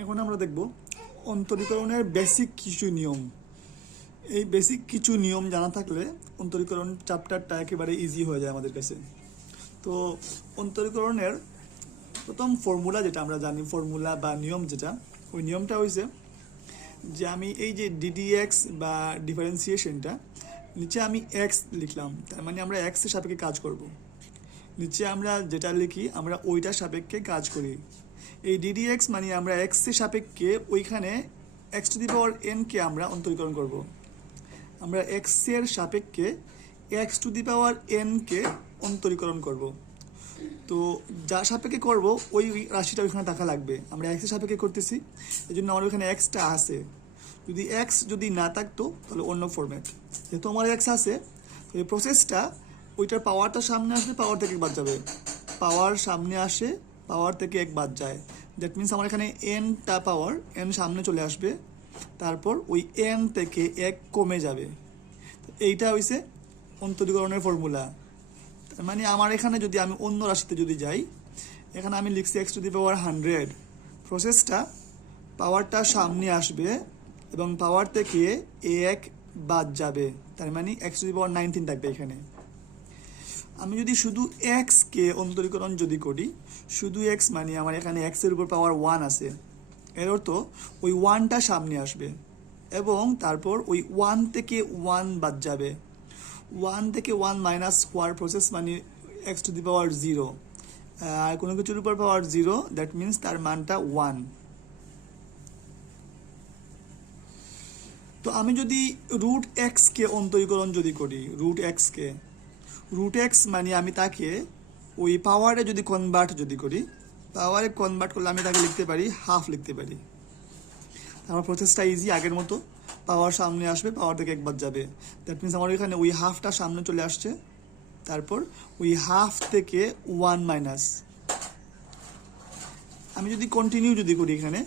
এখন আমরা দেখব অন্তরীকরণের বেসিক কিছু নিয়ম। এই বেসিক কিছু নিয়ম জানা থাকলে অন্তরীকরণ চ্যাপ্টারটা একেবারে ইজি হয়ে যায় আমাদের কাছে। তো অন্তরীকরণের প্রথম ফর্মুলা যেটা আমরা জানি, ফর্মুলা বা নিয়ম যেটা, ওই নিয়মটা হয়েছে যে আমি এই যে ডিডিএক্স বা ডিফারেন্সিয়েশনটা, নিচে আমি এক্স লিখলাম, তার মানে আমরা এক্সের সাপেক্ষে কাজ করব। নিচে আমরা যেটা লিখি আমরা ওইটার সাপেক্ষে কাজ করি। এই ডিডিএক্স মানে আমরা এক্সের সাপেক্ষে ওইখানে X to the power N কে আমরা অন্তরীকরণ করব। আমরা এক্স এর সাপেক্ষে X to the power N কে অন্তরীকরণ করব। তো যার সাপেক্ষে করব ওই রাশিটা ওইখানে থাকা লাগবে। আমরা এক্সের সাপেক্ষে করতেছি, এই জন্য আমার ওইখানে এক্সটা আছে। যদি এক্স যদি না থাকতো তাহলে অন্য ফরম্যাট। যেহেতু আমার এক্স আছে, তো এই প্রসেসটা ওইটার পাওয়ারটা সামনে আসবে, পাওয়ার থেকে বাদ যাবে। পাওয়ার সামনে আসে, পাওয়ার থেকে এক বাদ যায়। দ্যাট মিনস আমার এখানে এনটা পাওয়ার এন সামনে চলে আসবে, তারপর ওই এন থেকে এক কমে যাবে। এইটা হইছে অন্তরীকরণের ফর্মুলা। তার মানে আমার এখানে যদি আমি অন্য রাশিতে যদি যাই, এখানে আমি লিখছি এক্স টু দি পাওয়ার 100। প্রসেসটা পাওয়ারটা সামনে আসবে এবং পাওয়ার থেকে এক বাদ যাবে, তার মানে এক্স টু দি পাওয়ার 19 থাকবে এখানে। আমি যদি শুধু এক্সকে অন্তরীকরণ যদি করি, শুধু এক্স মানে আমার এখানে এক্সের উপর পাওয়ার 1 আছে, এর অর্থ ওই 1টা সামনে আসবে এবং তারপর ওই 1 থেকে 1 বাদ যাবে। 1 থেকে 1 মাইনাস হওয়ার প্রসেস মানে এক্স টু দি পাওয়ার 0। আর কোনো কিছুর উপর পাওয়ার 0, দ্যাট মিনস তার মানটা 1। তো আমি যদি রুট এক্সকে অন্তরীকরণ যদি করি, রুট এক্স মানে আমি তাকে ওই পাওয়ারে যদি কনভার্ট যদি করি, পাওয়ারে কনভার্ট করলে আমি তাকে লিখতে পারি হাফ লিখতে পারি। আমার প্রসেসটা ইজি, আগের মতো। পাওয়ার সামনে আসবে, পাওয়ার থেকে একবার যাবে। দ্যাট মিনস আমার এখানে ওই হাফটা সামনে চলে আসছে, তারপর ওই হাফ থেকে 1 মাইনাস। আমি যদি কন্টিনিউ যদি করি, এখানে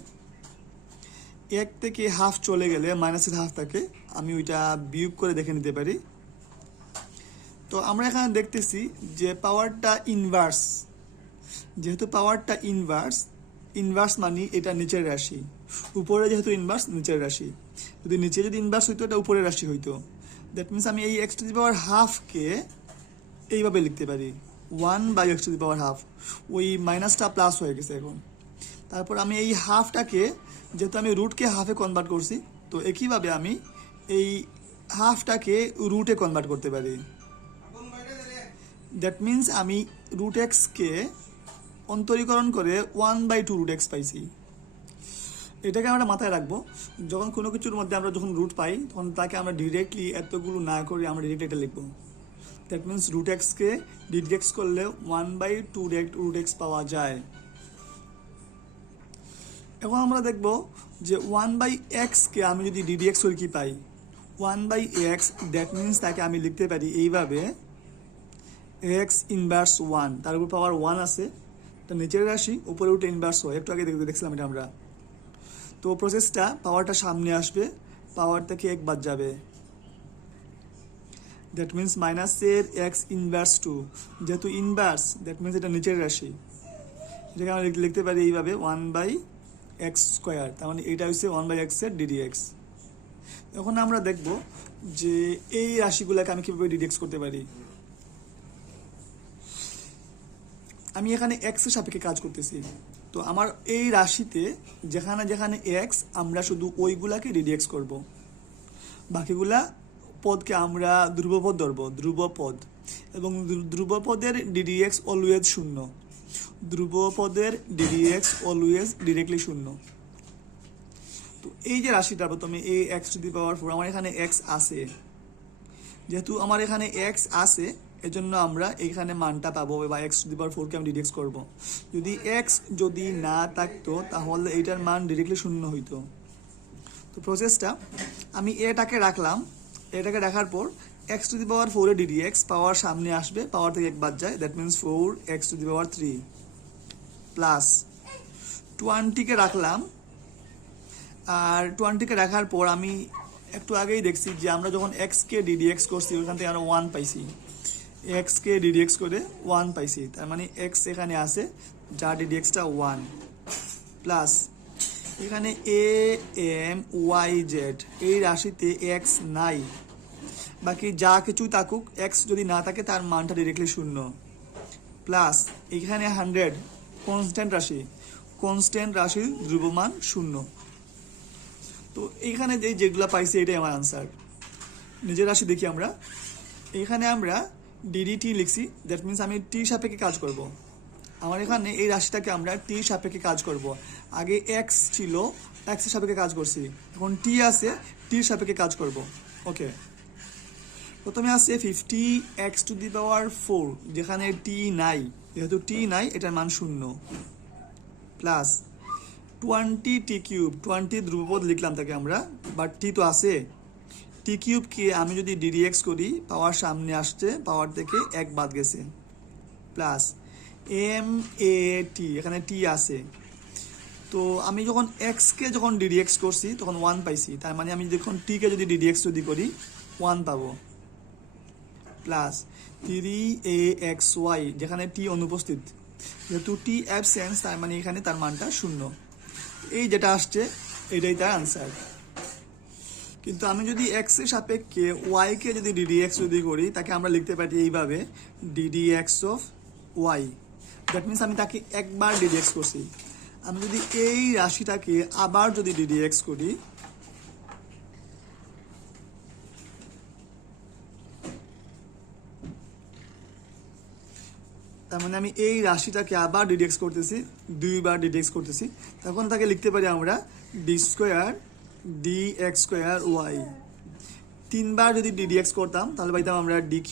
এক থেকে হাফ চলে গেলে মাইনাসের হাফ থাকে, আমি ওইটা বিয়োগ করে দেখে নিতে পারি। তো আমরা এখানে দেখতেছি যে পাওয়ারটা ইনভার্স। যেহেতু পাওয়ারটা ইনভার্স মানে এটা নিচের রাশি। উপরে যেহেতু ইনভার্স, নিচের রাশি। যদি নিচে যদি ইনভার্স হইতো, এটা উপরের রাশি হইতো। দ্যাট মিনস আমি এই এক্স টু দি পাওয়ার হাফকে এইভাবে লিখতে পারি 1 by x to the power half. ওই মাইনাসটা প্লাস হয়ে গেছে এখন। তারপর আমি এই হাফটাকে, যেহেতু আমি রুটকে হাফে কনভার্ট করছি, তো একইভাবে আমি এই হাফটাকে রুটে কনভার্ট করতে পারি। দ্যাট মিনস আমি রুট এক্সকে অন্তরীকরণ করে 1/2 রুট এক্স পাইছি। এটাকে আমরা মাথায় রাখবো, যখন কোনো কিছুর মধ্যে আমরা যখন রুট পাই, তখন তাকে আমরা ডিরেক্টলি এতগুলো না করে আমরা ডিরেক্টলি এটা লিখবো। দ্যাট মিনস রুট এক্সকে ডিডেক্স করলে 1/2 রুট এক্স পাওয়া যায়। এখন আমরা দেখব যে 1/xকে আমি যদি ডিডিএক্স করে কি পাই, 1/x, দ্যাট মিনস তাকে আমি লিখতে পারি এইভাবে এক্স ইনভার্স 1, তার উপর পাওয়ার 1 আছে, এটা নিচের রাশি, উপরে উঠে ইনভার্স হয়। একটু আগে দেখছিলাম এটা আমরা। তো প্রসেসটা পাওয়ারটা সামনে আসবে, পাওয়ার থেকে এক বাদ যাবে। দ্যাট মিনস মাইনাসের এক্স ইনভার্স 2, যেহেতু ইনভার্স দ্যাট মিনস এটা নিচের রাশি, এটাকে আমরা লিখতে পারি এইভাবে 1/x²। তার মানে এটা হচ্ছে 1/x এর ডিডিএক্স। এখন আমরা দেখব যে এই রাশিগুলোকে আমি কীভাবে ডিডিএক্স করতে পারি। আমি এখানে এক্স এর সাপেক্ষে কাজ করতেছি, তো আমার এই রাশিতে যেখানে যেখানে এক্স, আমরা শুধু ওইগুলাকে ডিডিএক্স করব। বাকিগুলা পদকে আমরা ধ্রুবপদ ধরব, ধ্রুবপদ। এবং ধ্রুবপদের ডিডিএক্স অলওয়েজ 0। ধ্রুবপদের ডিডিএক্স অলওয়েজ ডিরেক্টলি 0। তো এই যে রাশিটা প্রথমে এই এক্স টু দি পাওয়ার 4, আমার এখানে এক্স আছে। যেহেতু আমার এখানে এক্স আছে, এজন্য আমরা এখানে মানটা পাবো, বা এক্স টু দি পাওয়ার 4কে আমি ডিডেক্স করবো। যদি এক্স যদি না থাকতো, তাহলে এইটার মান ডিরেক্টলি 0 হইতো। তো প্রসেসটা আমি এটাকে রাখলাম, এটাকে রাখার পর এক্স টু দি পাওয়ার 4 এর ডিডিএক্স, পাওয়ার সামনে আসবে, পাওয়ার থেকে এক বাদ যায়, that means 4x to the power 3 plus 20কে রাখলাম। আর 20কে রাখার পর আমি একটু আগেই দেখছি যে আমরা যখন এক্সকে ডিডিএক্স করছি, ওইখান থেকে আমরা 1 পাইছি। এক্সকে ডিডিএক্স করে 1 পাইছি, তার মানে এক্স এখানে আছে, যার ডিডিএক্সটা 1 প্লাস এখানে এ এম ওয়াই জেড এই রাশিতে এক্স নাই, বাকি যা কিছু থাকুক এক্স যদি না থাকে তার মানটা ডিরেক্টলি 0, প্লাস এখানে 100 কনস্ট্যান্ট রাশির ধ্রুবমান 0। তো এখানে যেগুলা পাইছি এটাই আমার আনসার। নিজের রাশি দেখি আমরা। এখানে আমরা ডিডিটি লিখছি, দ্যাট মিনস আমি টি সাপেক্ষে কাজ করব। আমার এখানে এই রাশিটাকে আমরা টি সাপেক্ষে কাজ করব। আগে এক্স ছিল, এক্সের সাপেক্ষে কাজ করছি, এখন টি আছে, টির সাপেক্ষে কাজ করব। ওকে, প্রথমে আছে 50x⁴, যেখানে টি নাই, যেহেতু টি নাই এটার মান 0, প্লাস 20t³ 20 ধ্রুবপদ লিখলাম তাকে আমরা, বাট টি তো আছে। t³ আমি যদি ডিডিএক্স করি, পাওয়ার সামনে আসছে, পাওয়ার থেকে 1 বাদ গেছে, প্লাস mat, এখানে টি আছে। তো আমি যখন এক্সকে যখন ডিডিএক্স করছি তখন 1 পাইছি, তার মানে আমি যখন টিকে যদি ডিডিএক্স যদি করি 1 পাবো, প্লাস 3axy, যেখানে টি অনুপস্থিত, যেহেতু টি অ্যাবসেন্স তার মানে এখানে তার মানটা 0। এই যেটা আসছে এটাই তার আনসার। কিন্তু আমি যদি এক্স এর সাপেক্ষে ওয়াই কে যদি ডিডিএক্স যদি করি, তাকে আমরা লিখতে পারি এইভাবে d d x of y. That means আমি তাকে একবার ডিডিএক্স করছি। আমি যদি এই রাশিটাকে আবার যদি ডিডিএক্স করি, তার মানে আমি এই রাশিটাকে আবার ডিডিএক্স করতেছি, 2বার ডিডিএক্স করতেছি, তখন তাকে লিখতে পারি আমরা d² dx²y। 3বার যদি ডিডিএক্স করতাম তাহলে পাইতাম আমরা d³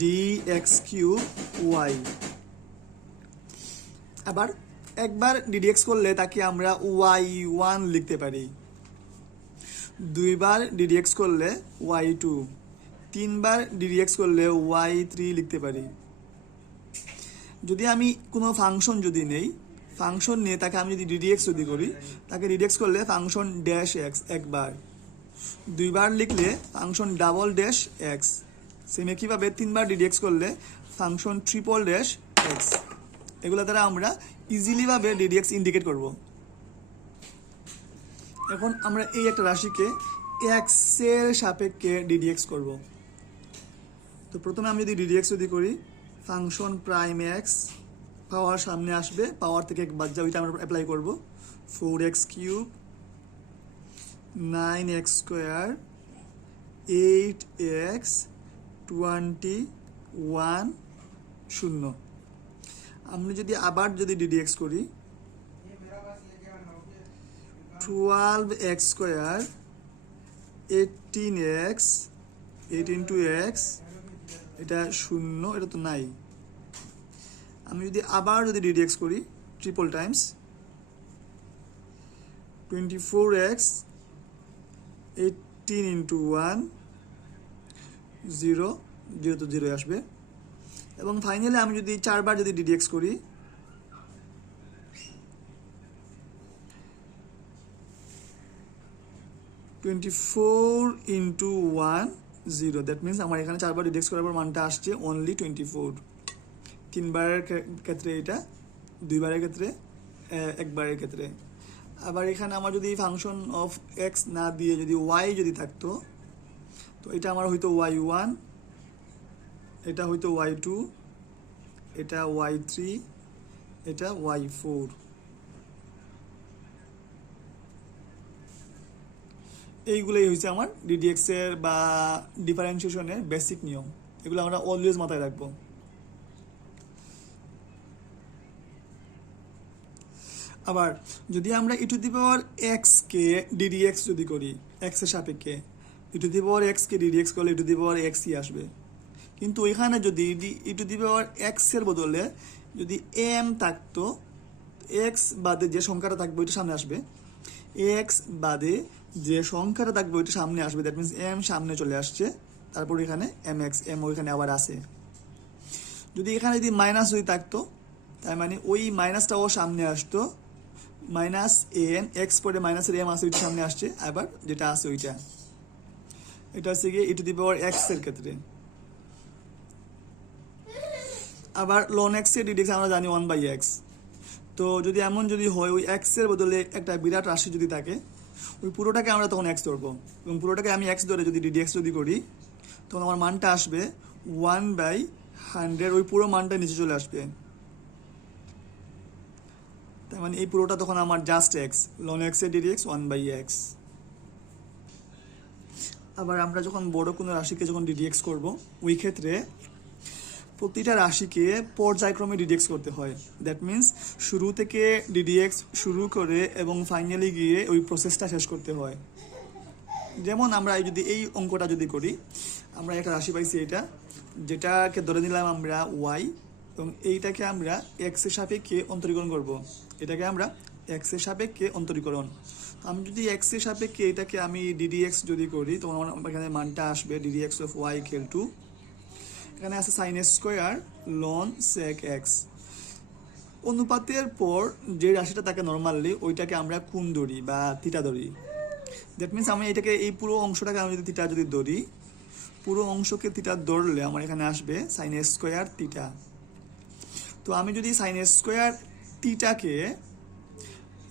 dx³y। আবার একবার ডিডিএক্স করলে তাকে আমরা y1 লিখতে পারি, 2বার ডিডিএক্স করলে y2, 3বার ডিডিএক্স করলে y3 লিখতে পারি। যদি আমি কোনো ফাংশন যদি নেই, ফাংশন নিয়ে তাকে আমি যদি ডিডিএক্স যদি করি, তাকে ডিডিএক্স করলে ফাংশন ড্যাশ এক্স একবার, 2বার লিখলে function double dash x, same একইভাবে 3বার ডিডিএক্স করলে ফাংশন ট্রিপল ড্যাশ এক্স। এগুলো দ্বারা আমরা ইজিলিভাবে ডিডিএক্স ইন্ডিকেট করব। এখন আমরা এই একটা রাশিকে এক্সের সাপেক্ষে ডিডিএক্স করব। তো প্রথমে আমি যদি ডিডিএক্স যদি করি, ফাংশন প্রাইম এক্স, পাওয়ার সামনে আসবে, পাওয়ার থেকে 1 বাদ যাবে, ওইটা আমরা অ্যাপ্লাই করব। 4x³ 9x² 8x 21 0। আমি যদি আবার যদি ডিডিএক্স করি, 12x² 18x 8 x, এটা 0, এটা তো নাই। আমি যদি আবার যদি ডিডিএক্স করি ট্রিপল টাইমস, 24x 18 × 1 0, 0 তো 0 আসবে। এবং ফাইনালি আমি যদি 4বার যদি ডিডিএক্স করি, 24 × 1 0, দ্যাট মিনস আমার এখানে 4বার ডিডিএক্স করার পর মানটা আসছে অনলি 24। 3বারের ক্ষেত্রে এটা, 2বারের ক্ষেত্রে, 1বারের ক্ষেত্রে। আবার এখানে আমার যদি ফাংশন অফ এক্স না দিয়ে যদি ওয়াই যদি থাকতো, তো এটা আমার হয়তো y1, এটা হয়তো y2, এটা y3, এটা y4। এইগুলোই হয়েছে আমার ডিডিএক্স এর বা ডিফারেন্সিয়েশনের বেসিক নিয়ম। এগুলো আমরা অলওয়েজ মাথায় রাখবো। আবার যদি আমরা e⁻x কে ডিডিএক্স যদি করি, এক্স এর সাপেক্ষে e⁻x কে ডিডিএক্স করলে e⁻x ই আসবে। কিন্তু ওইখানে যদি e⁻x এর বদলে যদি m থাকতো, এক্স বাদে যে সংখ্যাটা থাকবে ওইটা সামনে আসবে, এক্স বাদে যে সংখ্যাটা থাকবে ওইটা সামনে আসবে, দ্যাট মিনস m সামনে চলে আসছে, তারপর এখানে mx, m ওইখানে আবার আছে। যদি এখানে যদি মাইনাস যদি থাকতো, তার মানে ওই মাইনাসটাও সামনে আসতো, -n x পরে মাইনাসের m আছে, ওইটা সামনে আসছে, আবার যেটা আছে ওইটা। এটা হচ্ছে গিয়ে e⁻x এর ক্ষেত্রে। আবার ln x এর ডিডিএক্স আমরা জানি 1/x, তো যদি এমন যদি হয় ওই এক্সের বদলে একটা বিরাট রাশি যদি থাকে, ওই পুরোটাকে আমরা তখন এক্স ধরবো, এবং পুরোটাকে আমি এক্স ধরে যদি ডিডিএক্স যদি করি, তখন আমার মানটা আসবে 1/100, ওই পুরো মানটা নিচে চলে আসবে। তার মানে এই পুরোটা তখন আমার জাস্ট এক্স, লন এক্স এর ডিডিএক্স 1/x। আবার আমরা যখন বড় কোনো রাশিকে যখন ডিডিএক্স করব, ওই ক্ষেত্রে প্রতিটা রাশিকে পর্যায়ক্রমে ডিডিএক্স করতে হয়। দ্যাট মিন্স শুরু থেকে ডিডিএক্স শুরু করে এবং ফাইনালি গিয়ে ওই প্রসেসটা শেষ করতে হয়। যেমন আমরা যদি এই অঙ্কটা যদি করি, আমরা একটা রাশি পাইছি এটা, যেটাকে ধরে নিলাম আমরা ওয়াই, এবং এইটাকে আমরা এক্স এর সাপেক্ষে অন্তরীকরণ করব। এটাকে আমরা এক্স এর সাপেক্ষে অন্তরীকরণ, আমি যদি এক্স এর সাপেক্ষে এটাকে আমি ডিডিএক্স যদি করি, তখন আমার এখানে মানটা আসবে d d x of y equal to, এখানে আছে sine square ln sec x. অনুপাতের পর যে রাশিটা থাকে নর্মালি ওইটাকে আমরা কোণ ধরি বা থিটা ধরি। দ্যাট মিনস আমি এটাকে এই পুরো অংশটাকে আমি যদি থিটা যদি ধরি, পুরো অংশকে থিটা ধরলে আমার এখানে আসবে সাইন স্কোয়ার থিটা। তো আমি যদি সাইন স্কোয়ার থিটাকে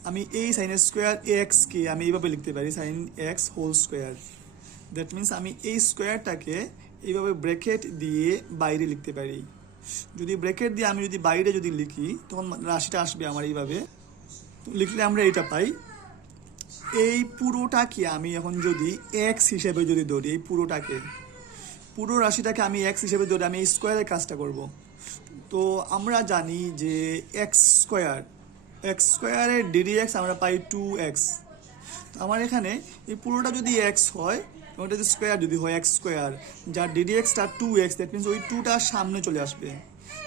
আমি এই সাইন স্কোয়ার এক্সকে আমি এইভাবে লিখতে পারি sine x whole square. That means আমি এই স্কোয়ারটাকে এইভাবে ব্র্যাকেট দিয়ে বাইরে লিখতে পারি। যদি ব্র্যাকেট দিয়ে আমি যদি বাইরে যদি লিখি, তখন রাশিটা আসবে আমার এইভাবে। লিখলে আমরা এটা পাই। এই পুরোটাকে আমি এখন যদি এক্স হিসেবে যদি ধরি, এই পুরোটাকে, পুরো রাশিটাকে আমি এক্স হিসেবে ধরে আমি এই স্কোয়ারের কাজটা করব। তো আমরা জানি যে এক্স স্কোয়ারের ডিডিএক্স আমরা পাই 2x। তো আমার এখানে এই পুরোটা যদি এক্স হয়, ওটা যদি স্কোয়ার যদি হয় এক্স স্কোয়ার, যার ডিডিএক্সটা 2x, দ্যাট মিনস ওই 2টা সামনে চলে আসবে।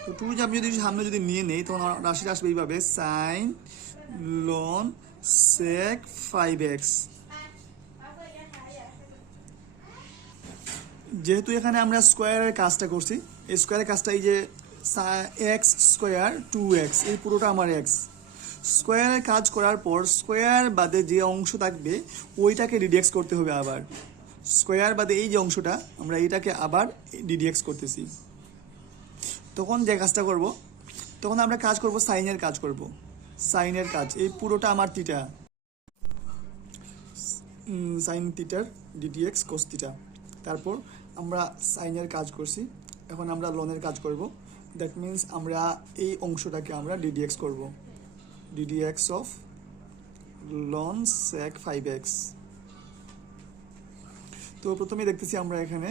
তো 2 আমি যদি সামনে যদি নিয়ে নেই, তখন আমার রাশিটা আসবে এইভাবে সাইন লন সেক 5x। যেহেতু এখানে আমরা স্কোয়ারের কাজটা করছি, এই স্কোয়ারের কাজটা এই যে এক্স স্কোয়ার 2x, এই পুরোটা আমার এক্স। স্কোয়ারের কাজ করার পর স্কোয়ার বাদে যে অংশ থাকবে ওইটাকে ডিডিএক্স করতে হবে আবার। স্কোয়ার বাদে এই যে অংশটা, আমরা এইটাকে আবার ডিডিএক্স করতেছি। তখন যে কাজটা করব, তখন আমরা কাজ করব সাইনের কাজ করব। সাইনের কাজ এই পুরোটা আমার থিটা, সাইন থিটার ডিডিএক্স কোস থিটা। তারপর আমরা সাইনের কাজ করছি, এখন আমরা লনের কাজ করব। দ্যাট মিন্স আমরা এই অংশটাকে আমরা ডিডিএক্স করব, ddx of loan sec 5x। তো প্রথমে দেখতেছি আমরা এখানে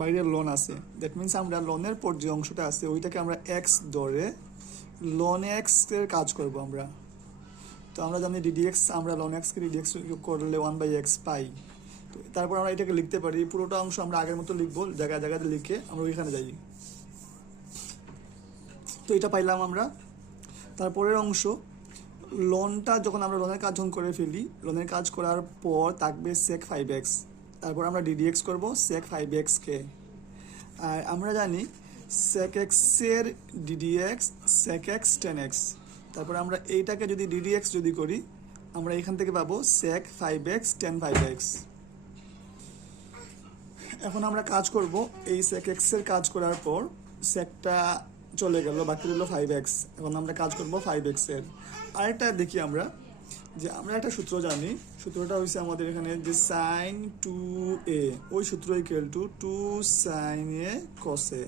বাইরের লন আছে, দ্যাট মিন্স আমরা লনের পর যে অংশটা আছে ওইটাকে আমরা এক্স ধরে লন এক্স এর কাজ করব আমরা। তো আমরা জানি ডিডিএক্স, আমরা লন এক্সকে ডিডিএক্স করলে 1/x পাই। তো তারপর আমরা এটাকে লিখতে পারি, পুরোটা অংশ আমরা আগের মতো লিখবো, জায়গায় জায়গাতে লিখে আমরা ওইখানে যাই। তো এটা পাইলাম আমরা। তারপরের অংশ লনটা যখন আমরা লনের কাজ যখন করে ফেলি, লনের কাজ করার পর থাকবে সেক 5x। তারপর আমরা ডিডিএক্স করব সেক 5x কে। আর আমরা জানি সেক এক্স এর ডিডিএক্স সেক এক্স 10x। তারপর আমরা এইটাকে যদি ডিডিএক্স যদি করি, আমরা এখান থেকে পাবো সেক 5x 10 5x। এখন আমরা কাজ করব এই সেক এক্স এর কাজ করার পর সেকটা চলে গেল, বাকি রইল 5x। এখন আমরা কাজ করব 5x এর। আরেকটা দেখি আমরা, যে আমরা একটা সূত্র জানি, সূত্রটা হচ্ছে আমাদের এখানে যে সাইন 2a, ওই সূত্র equal to 2 sine a cos a।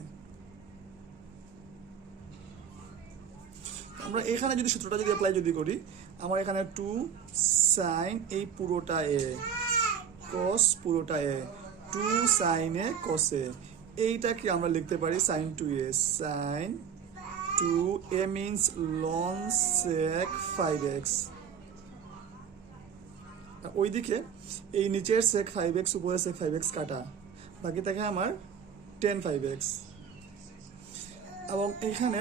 আমরা এখানে যদি সূত্রটা যদি অ্যাপ্লাই যদি করি, আমার এখানে 2 সাইন এই পুরোটা a cos পুরোটা a, 2 sine a cos a, এইটাকে আমরা লিখতে পারি sine 2a। Sine 2a means লন সেক 5x। ওইদিকে এই নিচের সেক 5x উপরে সেক 5x কাটা, বাকি থাকে আমার 10 5x। এবং এইখানে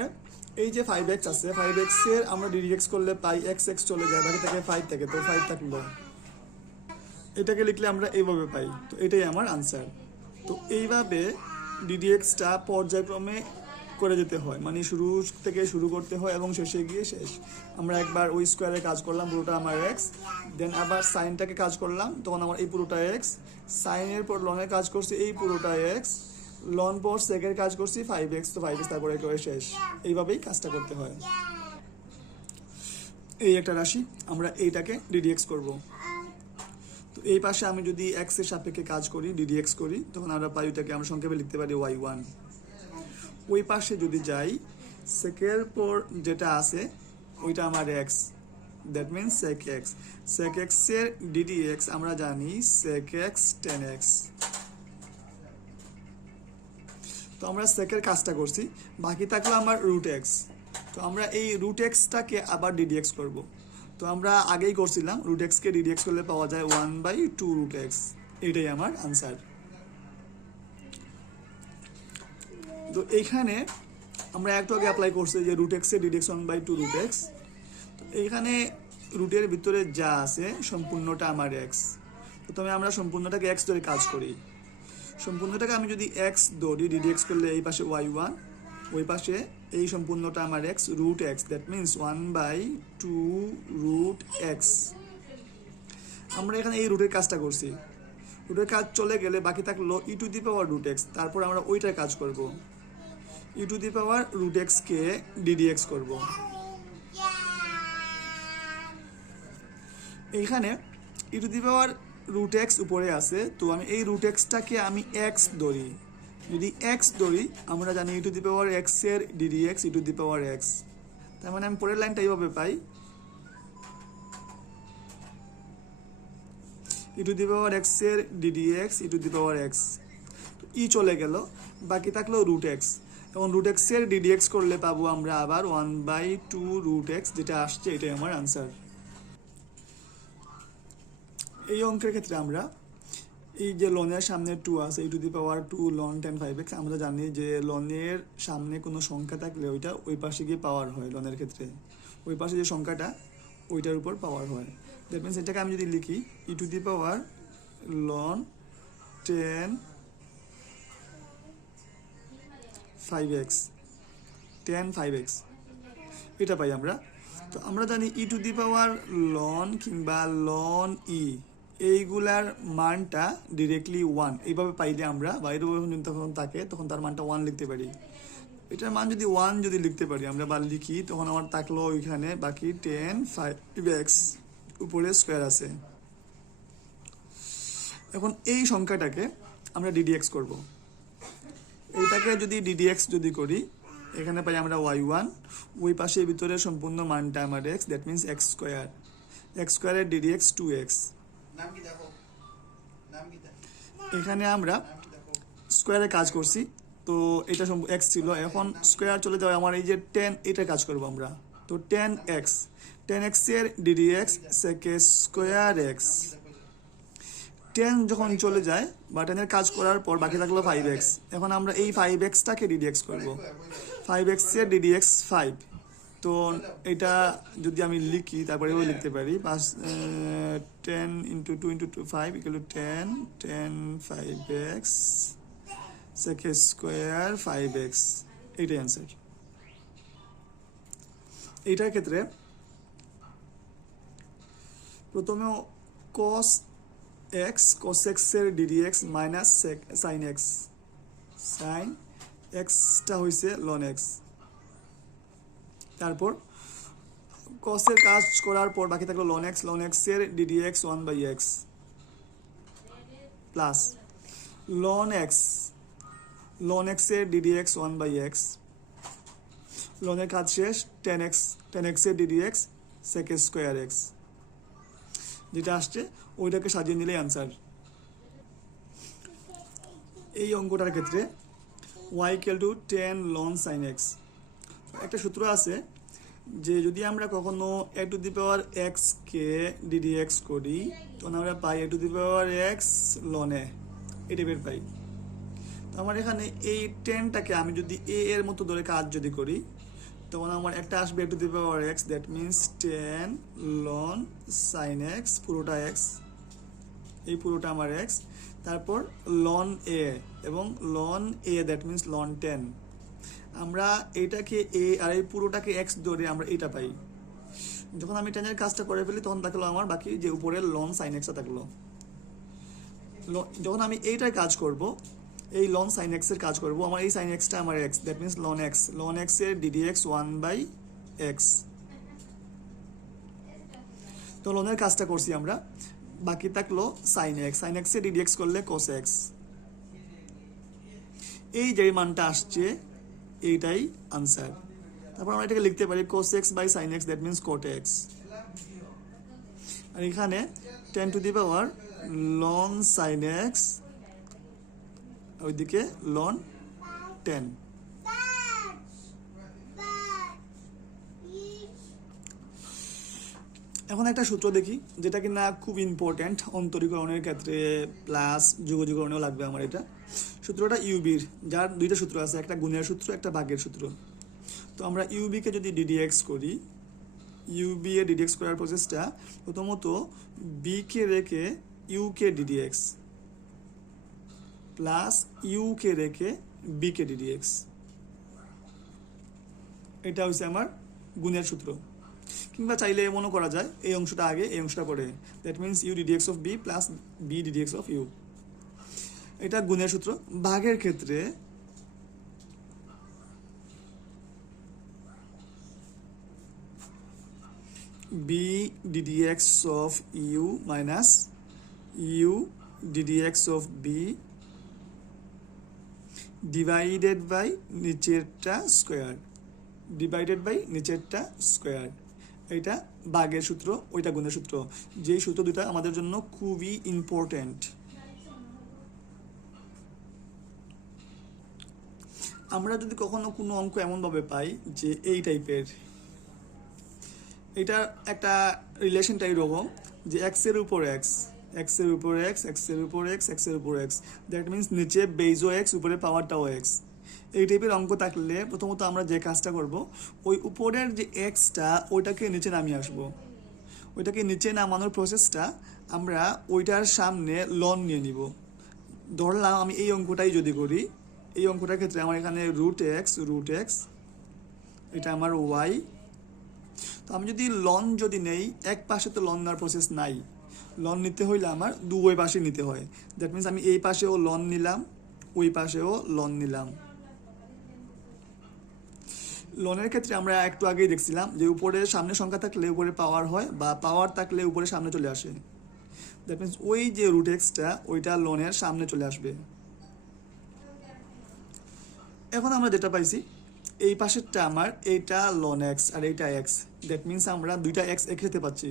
এই যে 5x আছে, 5x এর আমরা ডিডিএক্স করলে পাই x চলে যায়, বাকি থাকে 5 থাকে, তো 5 থাকলো। এটাকে লিখলে আমরা এইভাবে পাই। তো এটাই আমার আনসার। তো এইভাবে ডিডিএক্সটা পর্যায়ক্রমে করে যেতে হয়, মানে শুরু থেকে শুরু করতে হয় এবং শেষে গিয়ে শেষ। আমরা একবার ওই স্কোয়ারে কাজ করলাম, পুরোটা আমার এক্স, দেন আবার সাইনটাকে কাজ করলাম, তখন আমার এই পুরোটা এক্স, সাইনের পর লনের কাজ করছি এই পুরোটা এক্স, লন পর সেকের কাজ করছি 5x, তো 5x তারপরে করে শেষ। এইভাবেই কাজটা করতে হয়। এই একটা রাশি, আমরা এইটাকে ডিডিএক্স করব। তো এই পাশে আমি যদি এক্স এর সাপেক্ষে কাজ করি, ডিডিএক্স করি, তখন আমরা পাই ওইটাকে আমরা সংক্ষেপে লিখতে পারি y1। ওই পাশে যদি যাই, সেকের পর যেটা আছে ওইটা আমার x, that means sec x। sec x এর ddx আমরা জানি sec x tan x। তো আমরা sec এর কাজটা করছি, বাকি থাকলো আমার রুট এক্স। তো আমরা এই রুট এক্সটাকে আবার ddx করব। তো আমরা আগেই করছিলাম, রুট এক্সকে ddx করলে পাওয়া যায় 1/2 রুট এক্স। এটাই আমার আনসার। তো এইখানে আমরা একটু আগে অ্যাপ্লাই করছি যে রুট এক্সে ddx 1/2 রুট এক্স। তো এইখানে রুটের ভিতরে যা আছে সম্পূর্ণটা আমার এক্স। প্রথমে আমরা সম্পূর্ণটাকে এক্স ধরে কাজ করি। সম্পূর্ণটাকে আমি যদি এক্স ধরি, ডিডিএক্স করলে এই পাশে y1, ওই পাশে এই সম্পূর্ণটা আমার x, root x, that means 1/2 root x. আমরা এখানে এই রুটের কাজটা করছি, রুটের কাজ চলে গেলে বাকি থাকলো E to the power root X. তারপর আমরা ওইটার কাজ করব, E to the power root এক্সকে ডিডিএক্স করব। এইখানে E to the power root X উপরে আছে, তো আমি এই রুট এক্সটাকে আমি এক্স ধরি। যদি এক্স ধরি, আমরা জানি E to the power X এর DDX E to the power X. তার মানে আমি পরের লাইনটা এইভাবে পাই, E to the power X এর DDX E to the power X. E চলে গেল, বাকি থাকলো রুট এক্স। এবং রুট এক্স এর ডিডিএক্স করলে পাবো আমরা আবার 1/2 রুট এক্স, যেটা আসছে এটাই আমার আনসার। এই অঙ্কের ক্ষেত্রে আমরা এই যে লনের সামনে 2 আছে, ই টু দি পাওয়ার 2 লন tan 5x, আমরা জানি যে লনের সামনে কোনো সংখ্যা থাকলে ওইটা ওই পাশে গিয়ে পাওয়ার হয়। লনের ক্ষেত্রে ওই পাশে যে সংখ্যাটা ওইটার উপর পাওয়ার হয়। দ্যাট মিনস এটাকে আমি যদি লিখি ই টু দি পাওয়ার লন tan 5x, tan 5x, এটা পাই আমরা। তো আমরা জানি E to the power loan কিংবা লন ই, এইগুলার মানটা ডিরেক্টলি 1 এইভাবে পাইলে আমরা বাইরে যখন থাকে তখন তার মানটা 1 লিখতে পারি। এটার মান যদি 1 যদি লিখতে পারি আমরা বা লিখি, তখন আমার থাকলো ওইখানে বাকি tan 5x উপরে স্কোয়ার আছে। এখন এই সংখ্যাটাকে আমরা ডিডিএক্স করব। এইটাকে যদি ডিডিএক্স যদি করি, এখানে পাই আমরা y1, ওই পাশের ভিতরে সম্পূর্ণ মানটা আমার x, that means x square. X স্কোয়ারের ডিডিএক্স 2x। এখানে আমরা স্কোয়ারে কাজ করছি, তো এটা এক্স ছিল, এখন স্কোয়ার চলে যাওয়া আমার এই যে 10, এটা কাজ করব আমরা। তো 10x, 10x এর ডিডিএক্স sec স্কোয়ার এক্স। 10 যখন চলে যায় বা 10 এর কাজ করার পর বাকি থাকলো 5x। এখন আমরা এই 5xটাকে ডিডিএক্স করব। 5x এর ডিডিএক্স 5। তো এটা যদি আমি লিখি, তারপরে এভাবে লিখতে পারি 10 × 2 × 2 5 = 10 10 5x sec স্কোয়ার 5x, এইটাই অ্যান্সার। এইটার ক্ষেত্রে প্রথমে cos x, cos x এর ddx minus sin x, sin xটা হয়েছে ln x। তারপর cos এর কাজ করার পর বাকি থাকলো ln x এর ddx 1/x plus ln x এর ddx 1/x, ln এর কাজ শেষ, tan x এর ddx sec স্কোয়ার x, যেটা আসছে ওইটাকে সাজিয়ে নিলেই আনসার। এই অঙ্কটার ক্ষেত্রে y = 10 ln sin x। একটা সূত্র আছে যে যদি আমরা কখনো a two the power x K ddx করি, তখন আমরা পাই a two the power x ln a, এটা বের পাই। তো আমার এখানে এই 10টাকে আমি যদি a এর মতো ধরে কাজ যদি করি, তখন আমার একটা আসবে a two the power x, that means 10 ln sin x, পুরোটা x, এই পুরোটা আমার x, তারপর ln a এবং ln a, that means ln 10। আমরা এইটাকে a আর এই পুরোটাকে x ধরে আমরা এটা পাই। যখন আমি 10 এর কাজটা করে ফেলি, তখন থাকলো আমার বাকি যে উপরে ln sin x থাকলো। যখন আমি এইটার কাজ করব, এই ln sin x এর কাজ করব, আমার এই sin x টা আমার x, that means ln x এর ddx 1/x। তো লনের কাজটা করছি আমরা, বাকি থাকলো সাইন এক্স। সাইন এক্সে ডিডিএক্স করলে কোস এক্স। এই যে মানটা আসছে এইটাই আনসার। তারপর আমরা এটাকে লিখতে পারি cos X by sine X, that means cot X. আর এখানে 10 টু দি পাওয়ার লন সাইন এক্স, ওইদিকে লন 10। এখন একটা সূত্র দেখি যেটা কিনা খুব ইম্পর্ট্যান্ট অন্তরীকরণের ক্ষেত্রে, প্লাস যুগযুগকরণেও লাগবে আমার এটা। সূত্রটা ইউবির, যার দুইটা সূত্র আছে, একটা গুণের সূত্র, একটা ভাগের সূত্র। তো আমরা ইউবিকে যদি ডিডিএক্স করি, ইউবি এ ডিডিএক্স করার প্রসেসটা প্রথমত বিকে রেখে ইউকে ডিডিএক্স প্লাস ইউকে রেখে বিকে ডিডিএক্স, এটা হচ্ছে আমার গুণের সূত্র। কিংবা চাইলে এমনও করা যায়, এই অংশটা আগে এই অংশটা পরে, that means u d d x of v plus v d d x of u, এটা গুণের সূত্র। ভাগের ক্ষেত্রে v d d x of u minus u d d x of v divided by নিচেরটা স্কোয়ার, ডিভাইডেড বাই নিচেরটা স্কোয়ার, এটা ভাগের সূত্র, ওইটা গুণের সূত্র। যেই সূত্র দুটা আমাদের জন্য খুবই ইম্পর্টেন্ট। আমরা যদি কখনো কোনো অঙ্ক এমনভাবে পাই যে এই টাইপের, এটা একটা রিলেশনটা এরকম যে এক্স এর উপর এক্স, এক্স এর উপর এক্স, এক্স এর উপর এক্স, এক্স এর উপর এক্স, দ্যাট মিনস নিচে বেজও এক্স, উপরে পাওয়ারটাও এক্স, এই টাইপের অঙ্ক থাকলে প্রথমত আমরা যে কাজটা করব, ওই উপরের যে এক্সটা ওইটাকে নিচে নামিয়ে আসবো। ওইটাকে নিচে নামানোর প্রসেসটা আমরা ওইটার সামনে লন নিয়ে নিব। ধরলাম আমি এই অঙ্কটাই যদি করি, এই অঙ্কটার ক্ষেত্রে আমার এখানে রুট এক্স, এটা আমার ওয়াই। তো আমি যদি লন যদি নেই, এক পাশে তো লন নেওয়ার প্রসেস নাই, লন নিতে হইলে আমার দুই পাশে নিতে হয়। দ্যাট মিনস আমি এই পাশেও লন নিলাম, ওই পাশেও লন নিলাম। লনের ক্ষেত্রে আমরা একটু আগেই দেখছিলাম যে উপরে সামনে সংখ্যা থাকলে উপরে পাওয়ার হয়, বা পাওয়ার থাকলে উপরে সামনে চলে আসে। দ্যাট মিনস ওই যে রুট এক্সটা ওইটা লনের সামনে চলে আসবে। এখন আমরা যেটা পাইছি, এই পাশেরটা আমার এইটা লন এক্স আর এইটা এক্স, দ্যাট মিনস আমরা দুইটা এক্স একসাথে পাচ্ছি।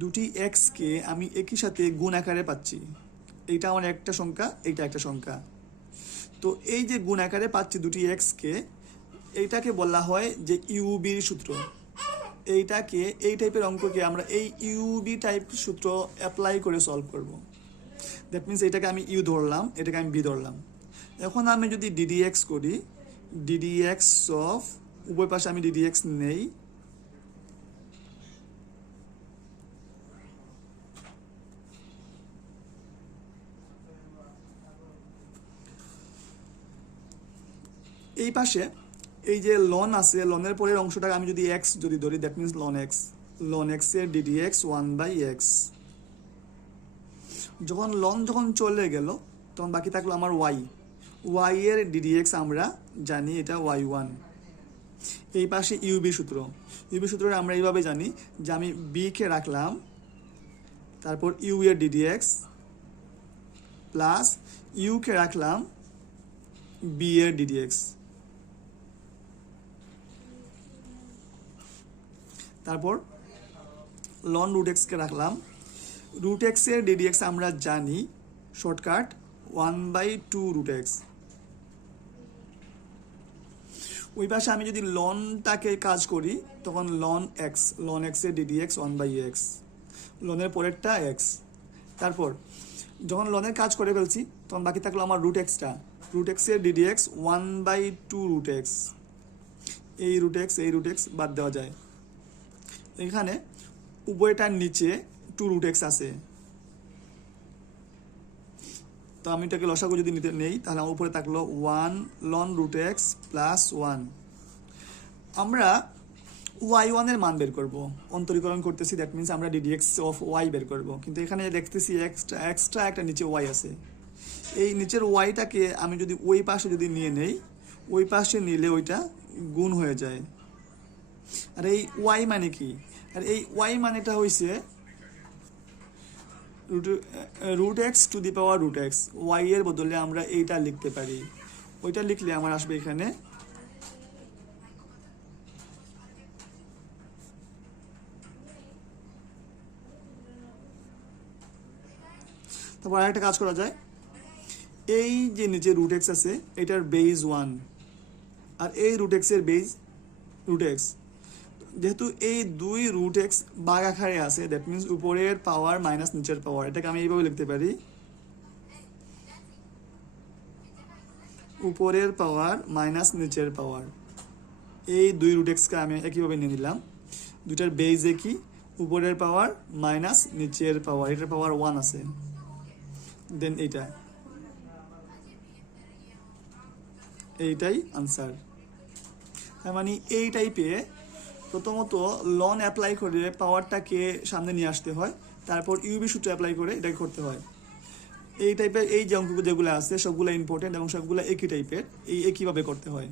দুটি এক্সকে আমি একই সাথে গুণ আকারে পাচ্ছি। এইটা আমার একটা সংখ্যা, এইটা একটা সংখ্যা। তো এই যে গুণ আকারে পাচ্ছি দুটি এক্সকে, এইটাকে বলা হয় যে ইউবির সূত্র। এইটাকে, এই টাইপের অঙ্ককে আমরা এই ইউবি টাইপ সূত্র অ্যাপ্লাই করে সলভ করব। দ্যাট মিনস এটাকে আমি ইউ ধরলাম, এটাকে আমি বি ধরলাম। এখন আমি যদি ডিডিএক্স করি, ডিডিএক্স অফ, উভয় পাশে আমি ডিডিএক্স নেই, এই পাশে এই যে লন আছে, লনের পরের অংশটাকে আমি যদি এক্স যদি ধরি, দ্যাট মিনস লন এক্স এর ডিডিএক্স 1/x। যখন চলে গেল তখন বাকি থাকলো আমার ওয়াই এর ডিডিএক্স আমরা জানি এটা y1। এই পাশে ইউবি সূত্রটা আমরা এইভাবে জানি যে আমি বি কে রাখলাম, তারপর ইউ এর ডিডিএক্স প্লাস ইউ কে রাখলাম বি এর ডিডিএক্স, তারপর লন রুট এক্সকে রাখলাম। রুট এক্স এর ডিডিএক্স আমরা জানি শর্টকাট 1/2 রুট এক্স। ওই পাশে আমি যদি লনটাকে কাজ করি তখন লন এক্স এর ডিডিএক্স 1/x, লনের পরেরটা এক্স। তারপর যখন লনের কাজ করে ফেলছি তখন বাকি থাকলো আমার রুট এক্স এর ডিডিএক্স 1/2 রুট এক্স। এই রুট এক্স বাদ দেওয়া যায়। এখানে উভয়টার নিচে 2 রুট এক্স আছে, তো আমি এটাকে লসাগু যদি নিতে নেই তাহলে আমার উপরে থাকলো 1 লন রুট এক্স প্লাস 1। আমরা y1 এর মান বের করব, অন্তরীকরণ করতেছি, দ্যাট মিনস আমরা ডিডিএক্স অফ ওয়াই বের করব। কিন্তু এখানে দেখতেছি এক্সট্রা একটা নিচে ওয়াই আছে। এই নিচের ওয়াইটাকে আমি যদি ওই পাশে যদি নিয়ে নেই, ওই পাশে নিলে ওইটা গুণ হয়ে যায়। আর এই ওয়াই মানে কি? আর এই ওয়াই মানেটা হয়েছে root x to the power root x, y এর বদলে আমরা এইটা লিখতে পারি, ওইটা লিখলে আমার আসবে এখানে তারপর আরেকটা কাজ করা যায়, এই যে নিচে রুট এক্স আছে এটার বেজ 1 আর এই রুট এক্স এর বেজ রুট এক্স, যেহেতু এই দুই রুট এক্স ভাগ আকারে আছে দ্যাট মিনস উপরের পাওয়ার মাইনাস নিচের পাওয়ার, এটাকে আমি এইভাবে লিখতে পারি উপরের পাওয়ার মাইনাস নিচের পাওয়ার। এই দুই রুট এক্সকে আমি একইভাবে নিয়ে নিলাম, দুইটার বেজ একই, উপরের পাওয়ার মাইনাস নিচের পাওয়ার, এটার পাওয়ার 1 আছে, দেন এইটাই আনসার। তার মানে এই টাইপে প্রথমত লন অ্যাপ্লাই করে পাওয়ারটাকে সামনে নিয়ে আসতে হয়, তারপর ইউবি সূত্র অ্যাপ্লাই করে এটাকে করতে হয়। এই টাইপের এই যে অঙ্কগুলো যেগুলো আছে সবগুলো ইম্পর্টেন্ট এবং সবগুলো একই টাইপের, এই একইভাবে করতে হয়।